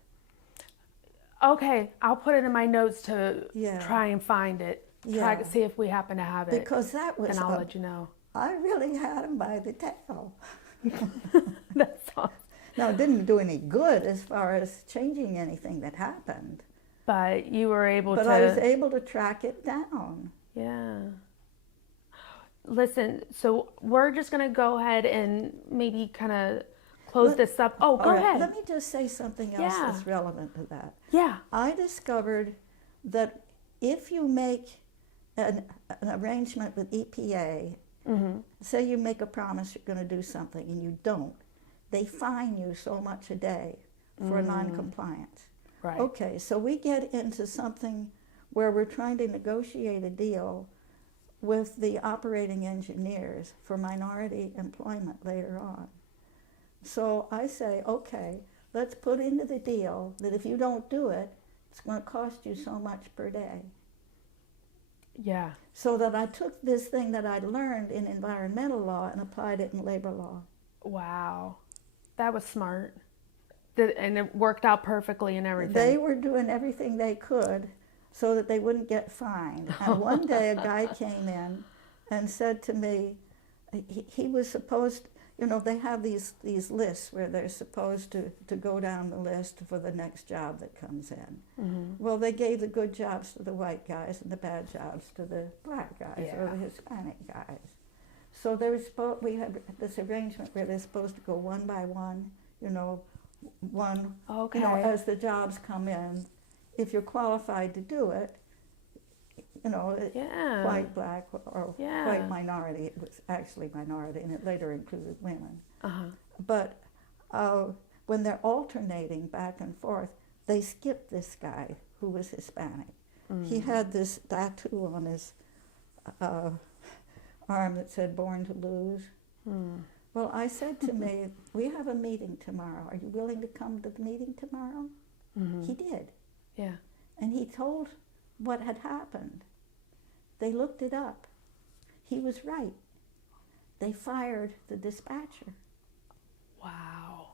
Okay, I'll put it in my notes to Yeah. try and find it. Try to see if we happen to have it. Because that was, and I'll let you know. I really had him by the tail. That's awesome. Now, it didn't do any good as far as changing anything that happened. But you were able But to. I was able to track it down. Yeah. Listen, so we're just going to go ahead and maybe kind of close this up. Oh, go All right, ahead. let me just say something else Yeah. that's relevant to that. Yeah. I discovered that if you make an arrangement with EPA, say you make a promise you're going to do something and you don't, they fine you so much a day for non-compliance. Right. Okay, so we get into something where we're trying to negotiate a deal with the operating engineers for minority employment later on. So I say, okay, let's put into the deal that if you don't do it, it's going to cost you so much per day. Yeah. So that I took this thing that I'd learned in environmental law and applied it in labor law. Wow. That was smart. And it worked out perfectly and everything. They were doing everything they could so that they wouldn't get fined. And one day a guy came in and said to me, he was supposed, they have these lists where they're supposed to go down the list for the next job that comes in. Well, they gave the good jobs to the white guys and the bad jobs to the black guys or the Hispanic guys. So we have this arrangement where they're supposed to go one by one, one, Okay. as the jobs come in. If you're qualified to do it, Yeah. white, black, or Yeah. white minority. It was actually minority, and it later included women. Uh-huh. But when they're alternating back and forth, they skipped this guy who was Hispanic. He had this tattoo on his arm that said "Born to Lose." Well, I said to me, we have a meeting tomorrow. Are you willing to come to the meeting tomorrow? He did. Yeah. And he told what had happened. They looked it up. He was right. They fired the dispatcher. Wow.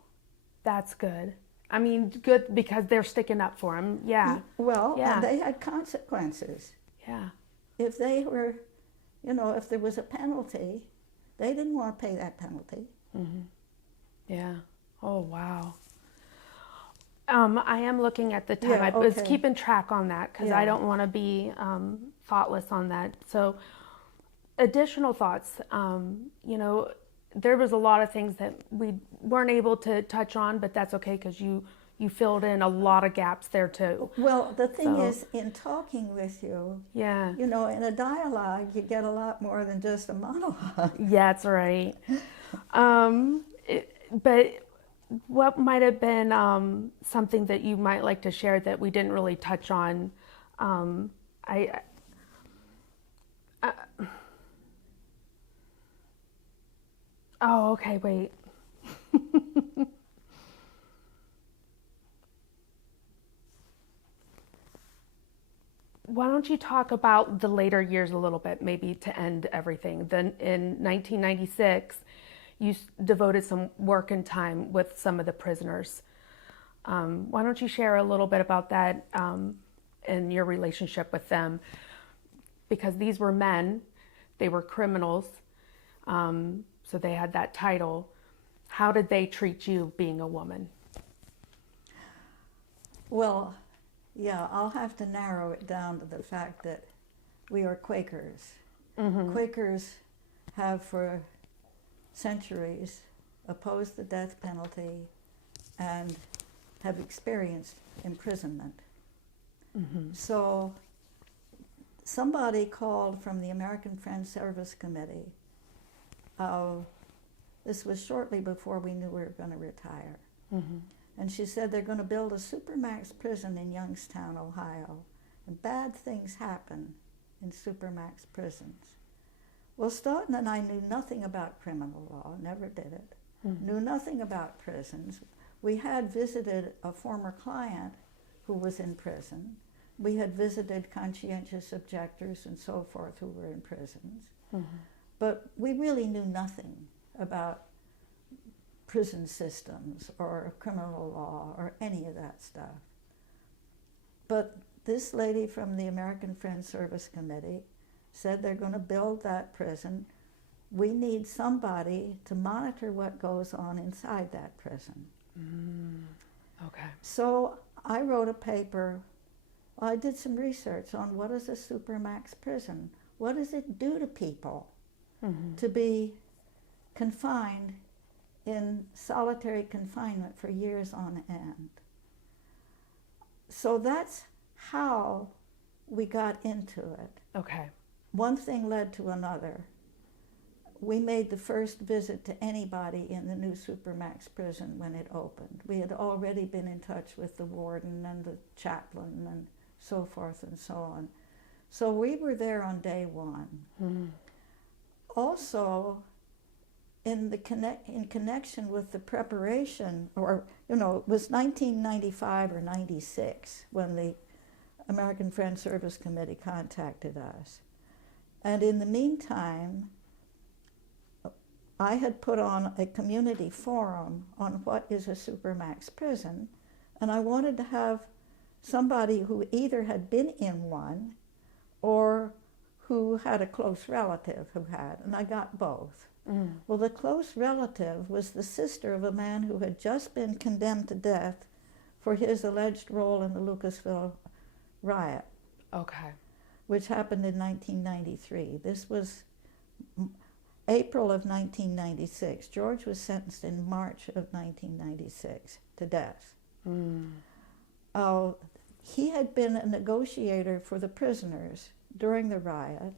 That's good. I mean, good because they're sticking up for him. Yeah. Well, Yeah. and they had consequences. Yeah. If they were, if there was a penalty, they didn't want to pay that penalty. Mm-hmm. Yeah. Oh, wow. I am looking at the time. Yeah, I was okay. keeping track on that because Yeah. I don't want to be thoughtless on that. So, additional thoughts. There was a lot of things that we weren't able to touch on, but that's okay because you filled in a lot of gaps there too. Well, the thing So- is, in talking with you, Yeah. in a dialogue, you get a lot more than just a monologue. Yeah, that's right. But what might have been something that you might like to share that we didn't really touch on? Oh, okay, wait. Why don't you talk about the later years a little bit, maybe to end everything? Then in 1996, you devoted some work and time with some of the prisoners. Why don't you share a little bit about that and your relationship with them? Because these were men, they were criminals, so they had that title. How did they treat you being a woman? Well, yeah, I'll have to narrow it down to the fact that we are Quakers. Mm-hmm. Quakers have for centuries opposed the death penalty and have experienced imprisonment. Mm-hmm. So somebody called from the American Friends Service Committee. This was shortly before we knew we were going to retire. Mm-hmm. And she said they're going to build a supermax prison in Youngstown, Ohio. And bad things happen in supermax prisons. Well, Stoughton and I knew nothing about criminal law, never did it. Mm-hmm. Knew nothing about prisons. We had visited a former client who was in prison. We had visited conscientious objectors and so forth who were in prisons. Mm-hmm. But we really knew nothing about prison systems or criminal law or any of that stuff. But this lady from the American Friends Service Committee said they're going to build that prison. We need somebody to monitor what goes on inside that prison. Okay. So I wrote a paper. I did some research on what is a supermax prison. What does it do to people Mm-hmm. to be confined in solitary confinement for years on end? So that's how we got into it. Okay. One thing led to another. We made the first visit to anybody in the new supermax prison when it opened. We had already been in touch with the warden and the chaplain and so forth and so on. So we were there on day one. Mm-hmm. Also, in connection with the preparation, or it was 1995 or 96 when the American Friends Service Committee contacted us. And in the meantime, I had put on a community forum on what is a supermax prison, and I wanted to have somebody who either had been in one or who had a close relative who had, and I got both. Mm. Well, the close relative was the sister of a man who had just been condemned to death for his alleged role in the Lucasville riot, Okay. which happened in 1993. This was April of 1996. George was sentenced in March of 1996 to death. Mm. He had been a negotiator for the prisoners during the riot.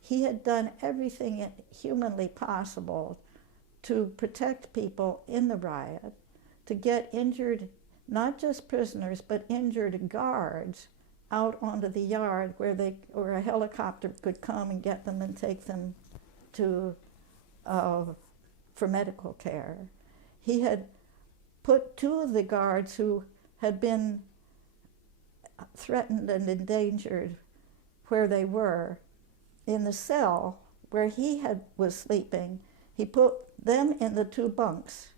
He had done everything humanly possible to protect people in the riot, to get injured, not just prisoners, but injured guards out onto the yard where a helicopter could come and get them and take them to for medical care. He had put two of the guards who had been threatened and endangered where they were. In the cell where was sleeping, he put them in the 2 bunks,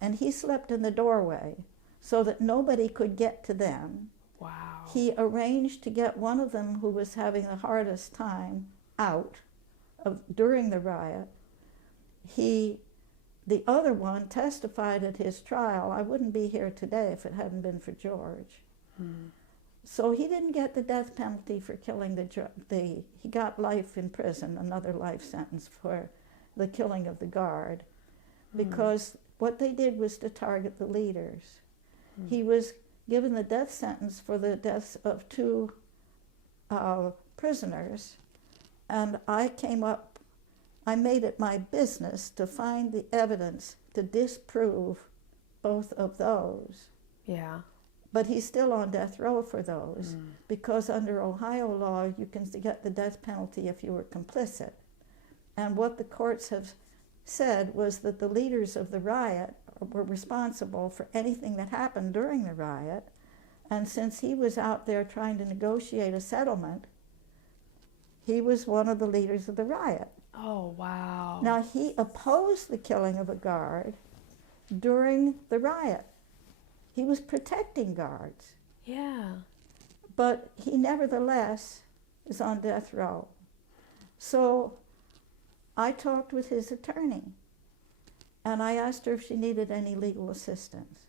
and he slept in the doorway so that nobody could get to them. Wow. He arranged to get one of them, who was having the hardest time, out during the riot. The other one testified at his trial. I wouldn't be here today if it hadn't been for George. So he didn't get the death penalty for killing he got life in prison, another life sentence for the killing of the guard, because what they did was to target the leaders. He was given the death sentence for the deaths of 2 prisoners, and I made it my business to find the evidence to disprove both of those. Yeah. But he's still on death row for those, because under Ohio law, you can get the death penalty if you were complicit. And what the courts have said was that the leaders of the riot were responsible for anything that happened during the riot. And since he was out there trying to negotiate a settlement, he was one of the leaders of the riot. Oh, wow. Now, he opposed the killing of a guard during the riot. He was protecting guards. Yeah. But he nevertheless is on death row. So I talked with his attorney, and I asked her if she needed any legal assistance.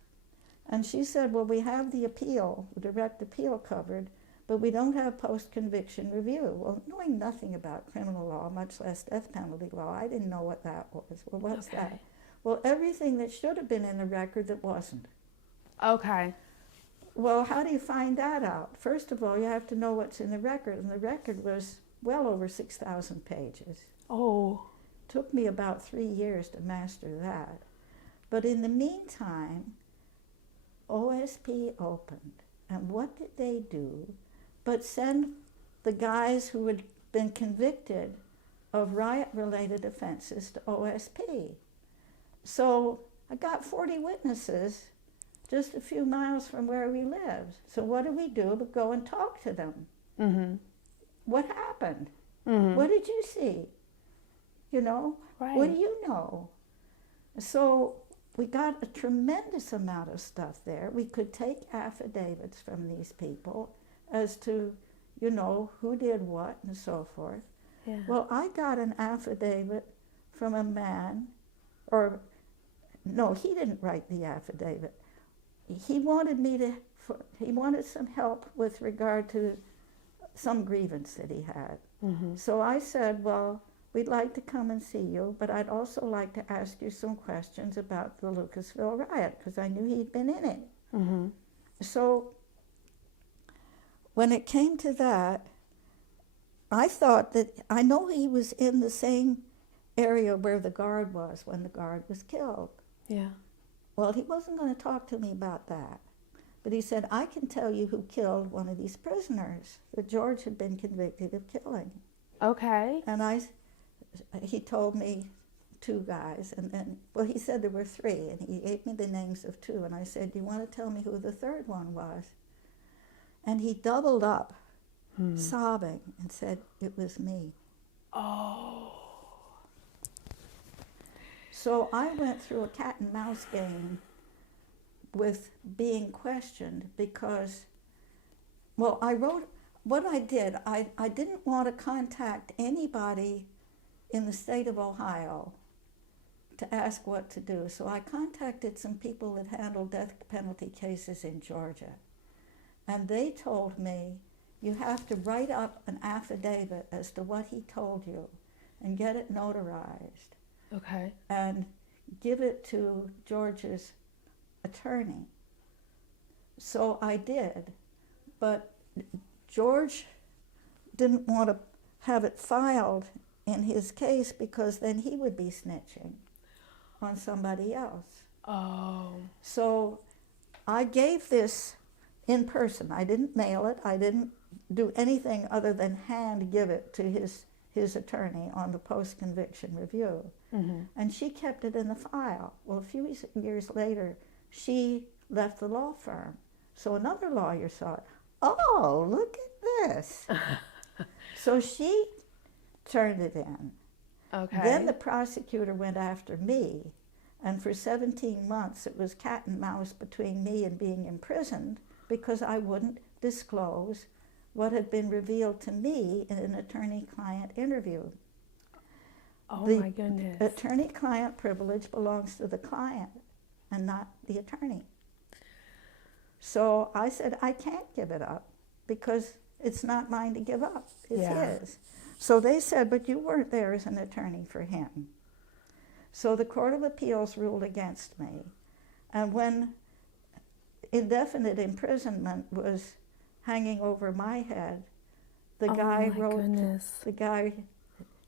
And she said, well, we have the appeal, the direct appeal covered, but we don't have post-conviction review. Well, knowing nothing about criminal law, much less death penalty law, I didn't know what that was. Well, what's that? Well, everything that should have been in the record that wasn't. Okay. Well, how do you find that out? First of all, you have to know what's in the record, and the record was well over 6,000 pages. Oh. Took me about 3 years to master that. But in the meantime, OSP opened, and what did they do but send the guys who had been convicted of riot-related offenses to OSP? So I got 40 witnesses just a few miles from where we lived. So what do we do but go and talk to them? What happened? What did you see? You know, what do you know? So we got a tremendous amount of stuff there. We could take affidavits from these people as to, you know, who did what and so forth. Yeah. Well, I got an affidavit from a man, or no, he didn't write the affidavit. He wanted he wanted some help with regard to some grievance that he had. So I said, well, we'd like to come and see you, but I'd also like to ask you some questions about the Lucasville riot, because I knew he'd been in it. So when it came to that, I thought that, I know he was in the same area where the guard was when the guard was killed. Yeah. Well, he wasn't going to talk to me about that. But he said, I can tell you who killed one of these prisoners that George had been convicted of killing. Okay. And he told me 2 guys, and then, well, he said there were 3, and he gave me the names of 2, and I said, do you want to tell me who the 3rd one was? And he doubled up, sobbing, and said, it was me. Oh. So I went through a cat and mouse game with being questioned because, well, what I did, I didn't want to contact anybody in the state of Ohio to ask what to do. So I contacted some people that handled death penalty cases in Georgia. And they told me, you have to write up an affidavit as to what he told you and get it notarized. Okay. And give it to George's attorney. So I did, but George didn't want to have it filed in his case because then he would be snitching on somebody else. Oh. So I gave this in person. I didn't mail it. I didn't do anything other than hand give it to his attorney on the post-conviction review. And she kept it in the file. Well, a few years later, she left the law firm. So another lawyer saw it. oh, look at this. So she turned it in. Okay. Then the prosecutor went after me, and for 17 months it was cat and mouse between me and being imprisoned because I wouldn't disclose what had been revealed to me in an attorney-client interview. Oh The my goodness. attorney-client privilege belongs to the client and not the attorney. So I said, I can't give it up because it's not mine to give up. It's Yeah. his. So they said, but you weren't there as an attorney for him. So the Court of Appeals ruled against me. And when indefinite imprisonment was hanging over my head, the guy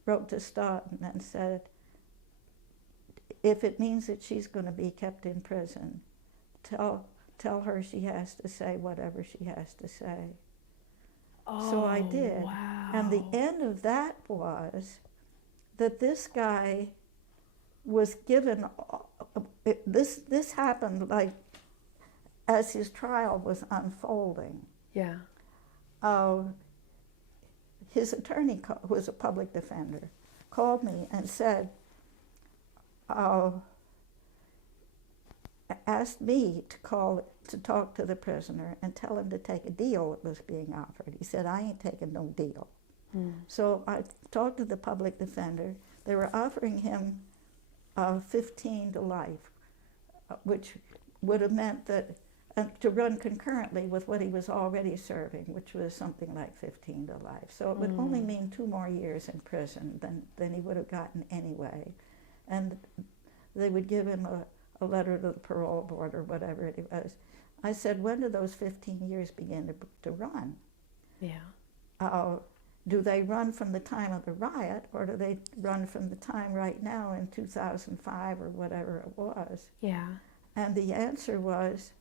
wrote to Stoughton and said, if it means that she's going to be kept in prison, tell her she has to say whatever she has to say. Oh, So I did. Wow. And the end of that was that this guy was given, this happened like as his trial was unfolding. Yeah. His attorney, who was a public defender, called me and said, asked me to talk to the prisoner and tell him to take a deal that was being offered. He said, I ain't taking no deal. So I talked to the public defender. They were offering him 15 to life, which would have meant that to run concurrently with what he was already serving, which was something like 15 to life. So it would only mean 2 more years in prison than he would have gotten anyway. And they would give him a letter to the parole board or whatever it was. I said, when do those 15 years begin to run? Yeah. Do they run from the time of the riot, or do they run from the time right now in 2005 or whatever it was? Yeah. And the answer was,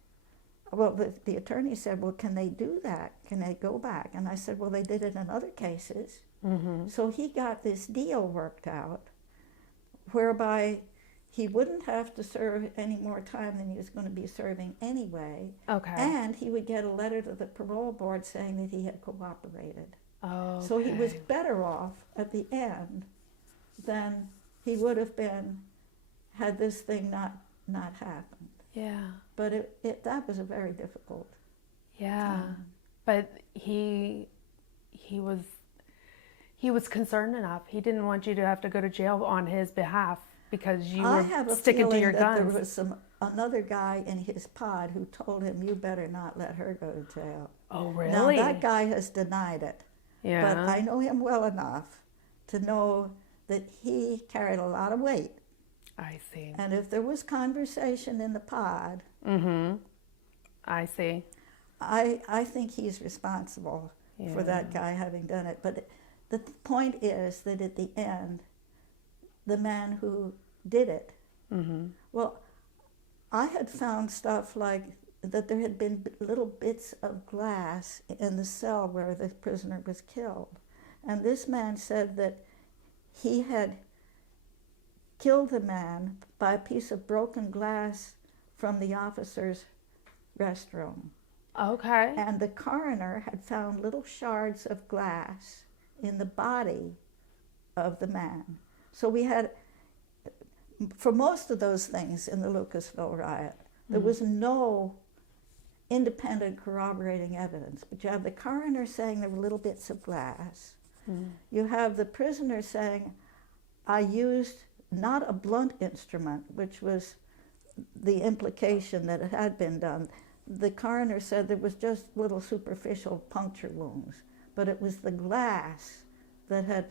well, the attorney said, well, can they do that? Can they go back? And I said, well, they did it in other cases. So he got this deal worked out whereby he wouldn't have to serve any more time than he was going to be serving anyway. Okay. And he would get a letter to the parole board saying that he had cooperated. Oh. So he was better off at the end than he would have been had this thing not happened. Yeah. But that was a very difficult Yeah. time. But he was concerned enough. He didn't want you to have to go to jail on his behalf because you I were have a sticking to feeling your that guns. there was another guy in his pod who told him, you better not let her go to jail. Oh, really? Now, that guy has denied it. Yeah. But I know him well enough to know that he carried a lot of weight. I see. And if there was conversation in the pod, I see. I think he's responsible for that guy having done it. But the point is that at the end, the man who did it, well, I had found stuff like that there had been little bits of glass in the cell where the prisoner was killed. And this man said that he had killed the man by a piece of broken glass from the officer's restroom. Okay. And the coroner had found little shards of glass in the body of the man. So we had, for most of those things in the Lucasville riot, there was no independent corroborating evidence. But you have the coroner saying there were little bits of glass. You have the prisoner saying, I used not a blunt instrument, which was the implication that it had been done. The coroner said there was just little superficial puncture wounds, but it was the glass that had,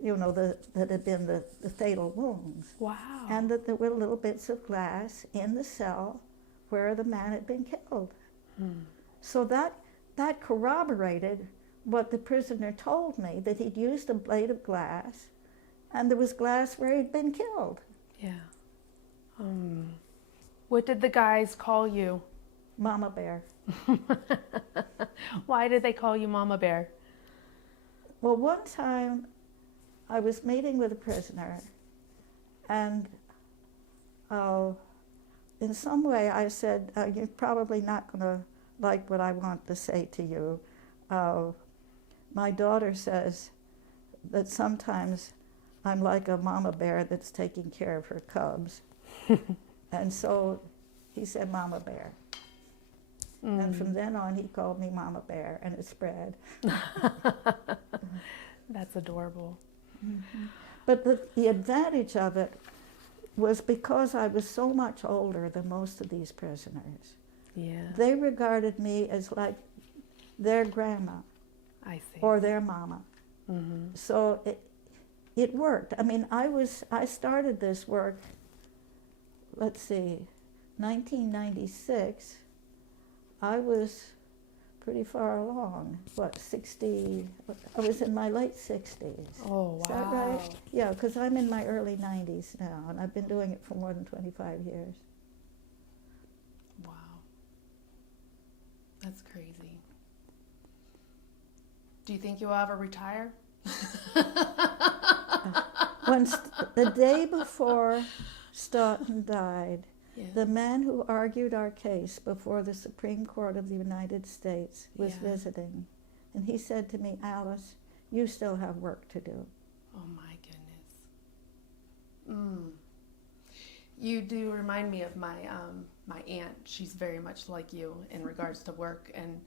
that had been the fatal wounds. Wow. And that there were little bits of glass in the cell where the man had been killed. So that corroborated what the prisoner told me, that he'd used a blade of glass and there was glass where he'd been killed. Yeah. What did the guys call you? Mama Bear. Why did they call you Mama Bear? Well, one time I was meeting with a prisoner, and in some way I said, you're probably not going to like what I want to say to you. My daughter says that sometimes I'm like a mama bear that's taking care of her cubs. And so he said Mama Bear. And from then on, he called me Mama Bear, and it spread. That's adorable. Mm-hmm. But the advantage of it was because I was so much older than most of these prisoners. Yeah. They regarded me as like their grandma I see. or their mama. Mm-hmm. So it worked. I mean, I started this work, let's see, 1996. I was pretty far along. What, 60? I was in my late 60s. Oh, wow. Is that right? Yeah, because I'm in my early 90s now, and I've been doing it for more than 25 years. Wow. That's crazy. Do you think you'll ever retire? The day before Stoughton died, Yeah. the man who argued our case before the Supreme Court of the United States was Yeah. visiting. And he said to me, Alice, you still have work to do. Oh my goodness. You do remind me of my my aunt. She's very much like you in regards to work, and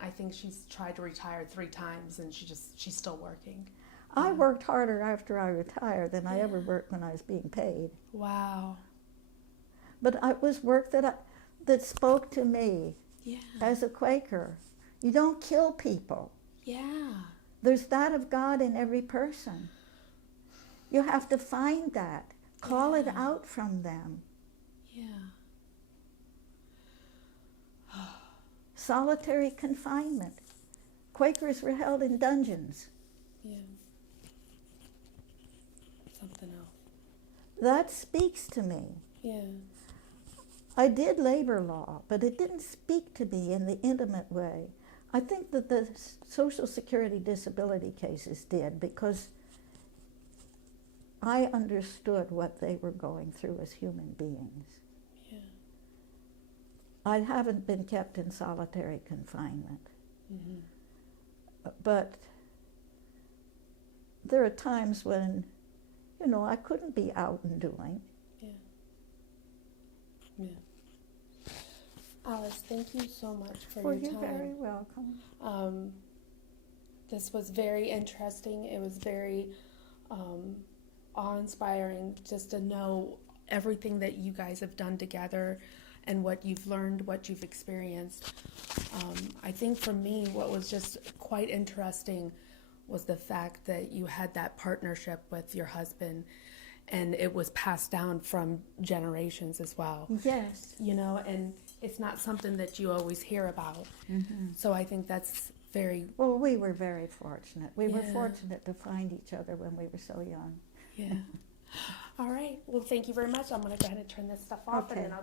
I think she's tried to retire 3 times, and she's still working. I worked harder after I retired than I ever worked when I was being paid. Wow. But it was work that spoke to me Yeah. as a Quaker. You don't kill people. Yeah. There's that of God in every person. You have to find that. Call it out from them. Yeah. Solitary confinement. Quakers were held in dungeons. Yeah. Something else. That speaks to me. Yeah. I did labor law, but it didn't speak to me in the intimate way. I think that the Social Security disability cases did, because I understood what they were going through as human beings. Yeah. I haven't been kept in solitary confinement, Mm-hmm. but there are times when, I couldn't be out and doing. Yeah. Yeah. Alice, thank you so much for your You're time. very welcome. This was very interesting. It was very awe-inspiring just to know everything that you guys have done together and what you've learned, what you've experienced. I think for me, what was just quite interesting was the fact that you had that partnership with your husband, and it was passed down from generations as well. Yes. And it's not something that you always hear about. Mm-hmm. So I think that's very... Well, we were very fortunate. We were Yeah. fortunate to find each other when we were so young. Yeah. All right. Well, thank you very much. I'm going to go ahead and turn this stuff off, Okay. and then I'll